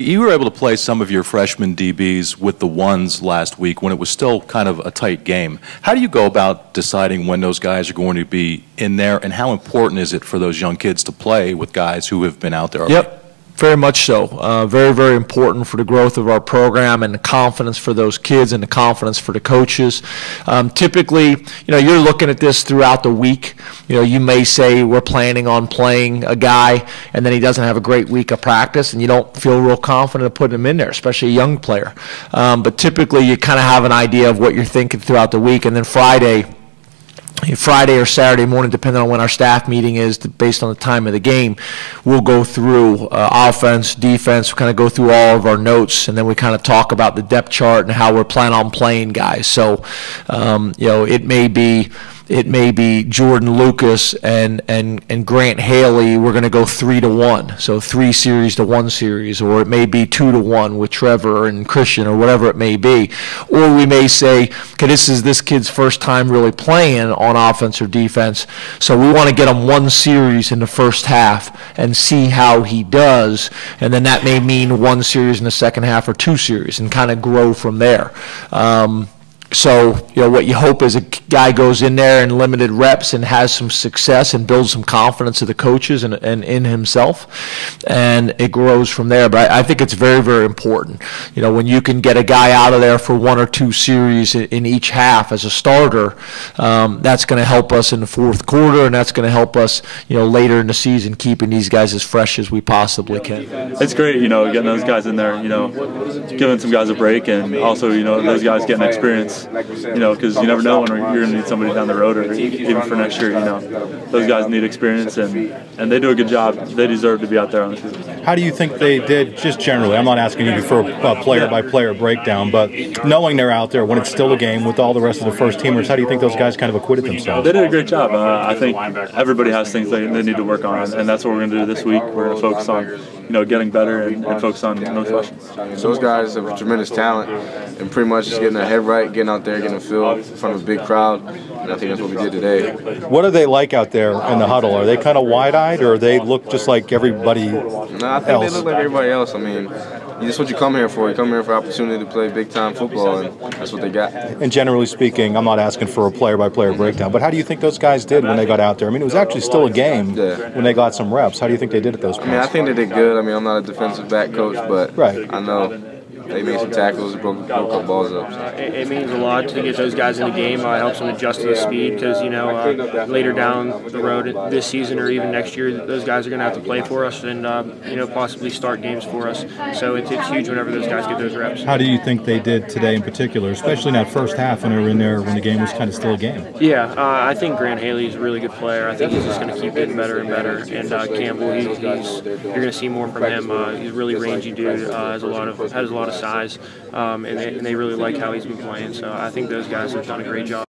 You were able to play some of your freshman DBs with the ones last week when it was still kind of a tight game. How do you go about deciding when those guys are going to be in there, and how important is it for those young kids to play with guys who have been out there already? Yep. Very much so. Very, very important for the growth of our program and the confidence for those kids and the confidence for the coaches. Typically, you're looking at this throughout the week. You may say we're planning on playing a guy and then he doesn't have a great week of practice and you don't feel real confident of putting him in there, especially a young player. But typically you kind of have an idea of what you're thinking throughout the week, and then Friday or Saturday morning, depending on when our staff meeting is, based on the time of the game, we'll go through offense, defense, kind of go through all of our notes, and then we kind of talk about the depth chart and how we're planning on playing guys. So, it may be Jordan Lucas and Grant Haley. We're going to go 3-to-1, so 3 series to 1 series, or it may be 2-to-1 with Trevor and Christian, or whatever it may be. Or we may say, okay, this is this kid's first time really playing on offense or defense, so we want to get him 1 series in the first half and see how he does, and then that may mean 1 series in the second half or 2 series, and kind of grow from there. So, what you hope is a guy goes in there in limited reps and has some success and builds some confidence of the coaches and in himself, and it grows from there. But I think it's very, very important. When you can get a guy out of there for 1 or 2 series in each half as a starter, that's going to help us in the fourth quarter, and that's going to help us, later in the season, keeping these guys as fresh as we possibly can. It's great, getting those guys in there, giving some guys a break, and also, those guys getting experience. Because you never know when you're going to need somebody down the road, or even for next year. Those guys need experience, and they do a good job. They deserve to be out there on the field. How do you think they did, just generally? I'm not asking you for a player-by-player breakdown, but knowing they're out there when it's still a game with all the rest of the first-teamers, how do you think those guys kind of acquitted themselves? They did a great job. I think everybody has things they need to work on, and that's what we're going to do this week. We're going to focus on getting better and focus on no questions. So those guys have tremendous talent, and pretty much just getting their head right, getting out there, getting a field in front of a big crowd, and I think that's what we did today. What are they like out there in the huddle? Are they kind of wide-eyed, or they look just like everybody else? I think they look like everybody else. I mean, that's what you come here for. You come here for opportunity to play big-time football, and that's what they got. And generally speaking, I'm not asking for a player-by-player breakdown, but how do you think those guys did when they got out there? I mean, it was actually still a game when they got some reps. How do you think they did at those points? I mean, I think they did good. I mean, I'm not a defensive back coach, but right. I know they made some tackles, broke up balls up. It means a lot to get those guys in the game. It helps them adjust to the speed, because later down the road this season or even next year, those guys are going to have to play for us and possibly start games for us. So it's huge whenever those guys get those reps. How do you think they did today in particular, especially in that first half when they were in there when the game was kind of still a game? Yeah, I think Grant Haley is a really good player. I think he's just going to keep getting better and better. And Campbell, you're going to see more from him. He's a really rangy dude. Has a lot of size, and they really like how he's been playing. So I think those guys have done a great job.